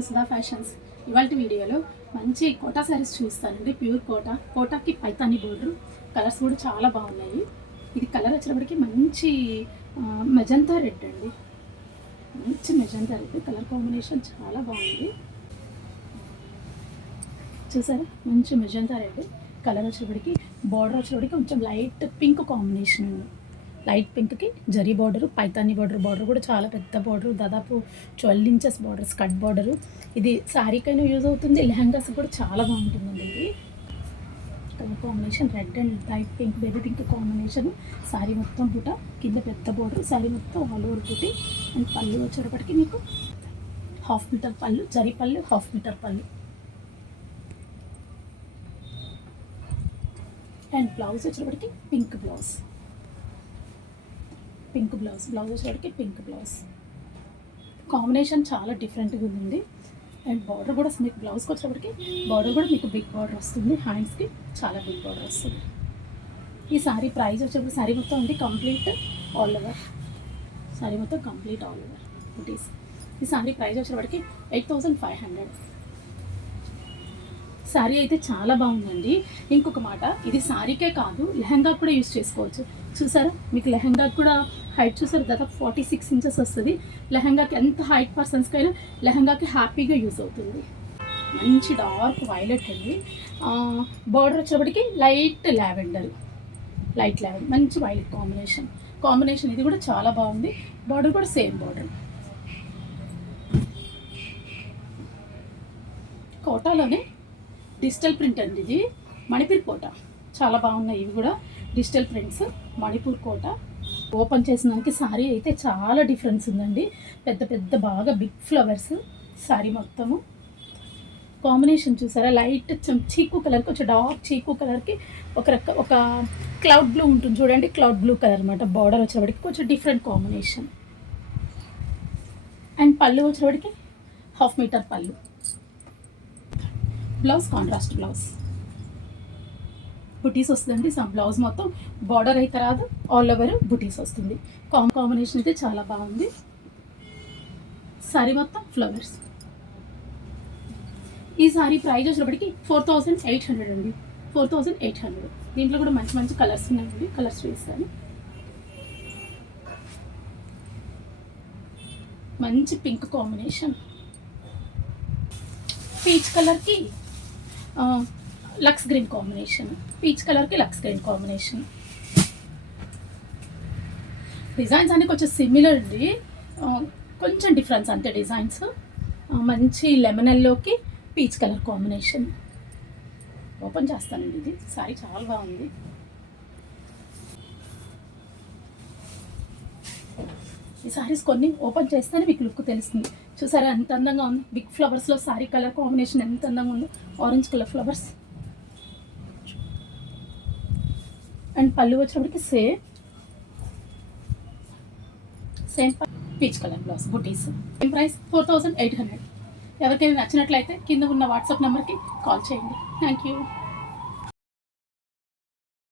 To Sudha fashions. ఇవాళ వీడియోలో మంచి కోటా శారీస్ చూపిస్తానండి. ప్యూర్ కోటాకి పైతాని బోర్డర్, కలర్స్ కూడా చాలా బాగున్నాయి. ఇది కలర్ వచ్చినప్పటికీ మంచి మెజంతా రెడ్ అండి, మంచి మెజంతా రెడ్ కలర్ కాంబినేషన్ చాలా బాగుంది. చూసారా, మంచి మెజంతా రెడ్ కలర్ వచ్చేటప్పటికి బార్డర్ వచ్చేటప్పటికి కొంచెం లైట్ పింక్ కాంబినేషన్ అండి. లైట్ పింక్కి జరీ బార్డరు, పైతాని బార్డర్ కూడా చాలా పెద్ద బార్డరు, దాదాపు 12 ఇంచెస్ బార్డర్, స్కట్ బార్డరు. ఇది శారీకైనా యూజ్ అవుతుంది, లెహంగాస్ కూడా చాలా బాగుంటుందండి. ఇది colour combination red and light pink, baby pink combination. Sari మొత్తం పూట కింద పెద్ద బార్డర్, శారీ మొత్తం ఆల్ ఓవర్ పూటి. అండ్ పళ్ళు వచ్చేటప్పటికి మీకు 1/2 మీటర్ పళ్ళు, జరీ పళ్ళు 1/2 మీటర్ పళ్ళు. అండ్ బ్లౌజ్ వచ్చేటప్పటికి పింక్ బ్లౌజ్ వచ్చేటప్పటికి పింక్ బ్లౌజ్ కాంబినేషన్ చాలా డిఫరెంట్గా ఉందండి. అండ్ బార్డర్ కూడా మీకు బ్లౌజ్కి వచ్చేటప్పటికి బార్డర్ కూడా మీకు బిగ్ బార్డర్ వస్తుంది, హ్యాండ్స్కి చాలా బిగ్ బార్డర్ వస్తుంది. ఈ శారీ ప్రైస్ వచ్చేటప్పుడు శారీ మొత్తం ఉంది కంప్లీట్ ఆల్ ఓవర్, శారీ మొత్తం కంప్లీట్ ఆల్ ఓవర్ బుటీస్. ఈ శారీ ప్రైస్ వచ్చేటప్పటికి 8500. శారీ అయితే చాలా బాగుందండి. ఇంకొక మాట, ఇది శారీకే కాదు లెహంగా కూడా యూస్ చేసుకోవచ్చు. చూసారా, మీకు లెహంగా కూడా హైట్ చూసారు, దాదాపు 46 ఇంచెస్ వస్తుంది. లెహంగాకి ఎంత హైట్ పర్సన్స్కైనా లెహంగాకి హ్యాపీగా యూజ్ అవుతుంది. మంచి డార్క్ వైలెట్ అండి. బార్డర్ వచ్చేటప్పటికి లైట్ లావెండర్, మంచి వైలెట్ కాంబినేషన్ ఇది కూడా చాలా బాగుంది. బార్డర్ కూడా సేమ్ బార్డర్. కోటాలోనే డిజిటల్ ప్రింట్ అండి, ఇది మణిపూర్ కోట. చాలా బాగున్నాయి ఇవి కూడా డిజిటల్ ప్రింట్స్, మణిపూర్ కోట. ఓపెన్ చేసిన దానికి శారీ అయితే చాలా డిఫరెన్స్ ఉందండి. పెద్ద బాగా బిగ్ ఫ్లవర్స్ శారీ మొత్తము. కాంబినేషన్ చూసారా, లైట్ చీకు కలర్కి, కొంచెం డార్క్ చీకు కలర్కి ఒక క్లౌడ్ బ్లూ ఉంటుంది చూడండి, క్లౌడ్ బ్లూ కలర్ అనమాట. బార్డర్ వచ్చేవాడికి కొంచెం డిఫరెంట్ కాంబినేషన్. అండ్ పళ్ళు వచ్చేవాడికి 1/2 మీటర్ పళ్ళు. బ్లౌజ్ కాంట్రాస్ట్ బ్లౌజ్, బుటీస్ వస్తుందండి. బ్లౌజ్ మొత్తం బార్డర్ అయితే రాదు, ఆల్ ఓవర్ బుటీస్ వస్తుంది. కాంబినేషన్ అయితే చాలా బాగుంది. శారీ మొత్తం ఫ్లవర్స్. ఈ శారీ ప్రైస్ వచ్చేటప్పటికి 4800 అండి, 4800. దీంట్లో కూడా మంచి కలర్స్ ఉన్నాయండి, కలర్స్ చూపిస్తాను. మంచి పింక్ కాంబినేషన్, పీచ్ కలర్కి లక్స్ గ్రీన్ కాంబినేషన్, డిజైన్స్ అన్నీ కొంచెం సిమిలర్ అండి, కొంచెం డిఫరెన్స్ అంతే డిజైన్స్. మంచి లెమన్ ఎల్లోకి పీచ్ కలర్ కాంబినేషన్. ఓపెన్ చేస్తానండి, ఇది సారీ చాలా బాగుంది. ఈ సారీస్ కొన్ని ఓపెన్ చేస్తేనే మీకు లుక్ తెలుస్తుంది. చూసారా ఎంత అందంగా ఉంది, బిగ్ ఫ్లవర్స్లో సారీ కలర్ కాంబినేషన్ ఎంత అందంగా ఉందో, ఆరెంజ్ కలర్ ఫ్లవర్స్. అండ్ పళ్ళు వచ్చినప్పటికి సేమ్ పీచ్ కలర్ బ్లౌజ్, బుటీస్. ప్రైస్ 4800. ఎవరికైనా నచ్చినట్లయితే కింద ఉన్న వాట్సాప్ నెంబర్కి కాల్ చేయండి. Thank you.